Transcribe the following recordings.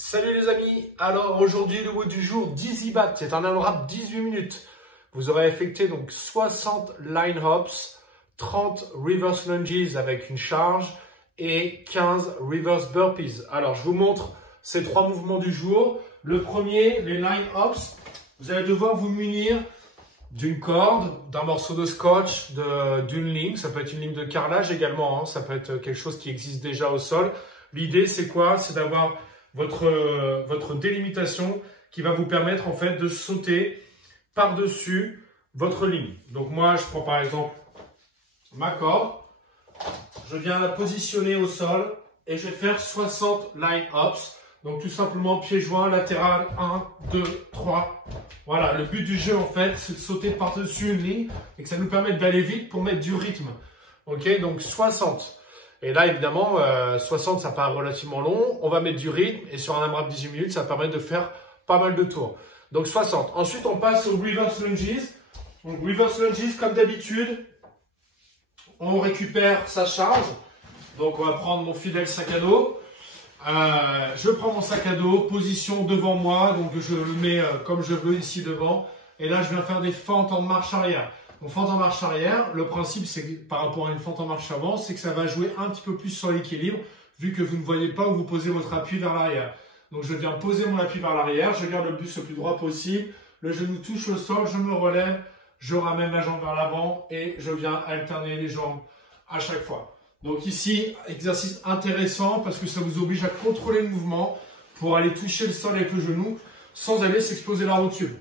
Salut les amis, alors aujourd'hui le mot du jour Dizzy Bat, c'est un AMRAP 18 minutes. Vous aurez effectué donc 60 line hops, 30 reverse lunges avec une charge et 15 reverse burpees. Alors je vous montre ces trois mouvements du jour. Le premier, les line hops, vous allez devoir vous munir d'une corde, d'un morceau de scotch, d'une ligne, ça peut être une ligne de carrelage également, hein. Ça peut être quelque chose qui existe déjà au sol. L'idée c'est quoi? C'est d'avoir votre délimitation qui va vous permettre en fait de sauter par-dessus votre ligne. Donc moi je prends par exemple ma corde, je viens la positionner au sol et je vais faire 60 line hops. Donc tout simplement pieds joints, latéral, 1, 2, 3. Voilà, le but du jeu en fait c'est de sauter par-dessus une ligne et que ça nous permette d'aller vite pour mettre du rythme. Ok, donc 60. Et là, évidemment, 60, ça paraît relativement long. On va mettre du rythme et sur un AMRAP 18 minutes, ça permet de faire pas mal de tours. Donc 60. Ensuite, on passe au reverse lunges. Donc reverse lunges, comme d'habitude, on récupère sa charge. Donc on va prendre mon fidèle sac à dos. Je prends mon sac à dos, position devant moi. Donc je le mets comme je veux ici devant. Et là, je viens faire des fentes en marche arrière. Donc fente en marche arrière, le principe c'est que par rapport à une fente en marche avant, c'est que ça va jouer un petit peu plus sur l'équilibre vu que vous ne voyez pas où vous posez votre appui vers l'arrière. Donc je viens poser mon appui vers l'arrière, je garde le buste le plus droit possible, le genou touche le sol, je me relève, je ramène la jambe vers l'avant et je viens alterner les jambes à chaque fois. Donc ici, exercice intéressant parce que ça vous oblige à contrôler le mouvement pour aller toucher le sol avec le genou sans aller s'exposer la rotule.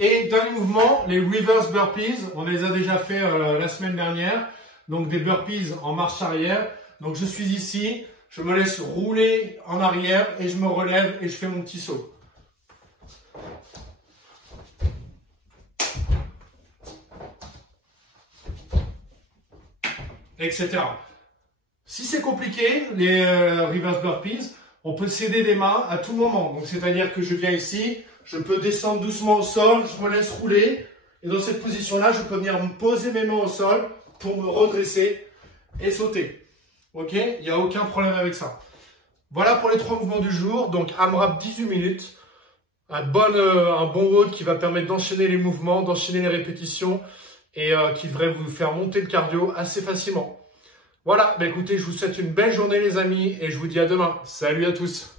Et dernier mouvement, les reverse burpees, on les a déjà fait la semaine dernière, donc des burpees en marche arrière. Donc je suis ici, je me laisse rouler en arrière et je me relève et je fais mon petit saut. Etc. Si c'est compliqué, les reverse burpees, on peut céder des mains à tout moment. Donc c'est-à-dire que je viens ici, je peux descendre doucement au sol, je me laisse rouler. Et dans cette position-là, je peux venir me poser mes mains au sol pour me redresser et sauter. Ok? Il n'y a aucun problème avec ça. Voilà pour les trois mouvements du jour. Donc AMRAP 18 minutes. Un bon WOD qui va permettre d'enchaîner les mouvements, d'enchaîner les répétitions et qui devrait vous faire monter le cardio assez facilement. Voilà, bah écoutez, je vous souhaite une belle journée les amis et je vous dis à demain. Salut à tous!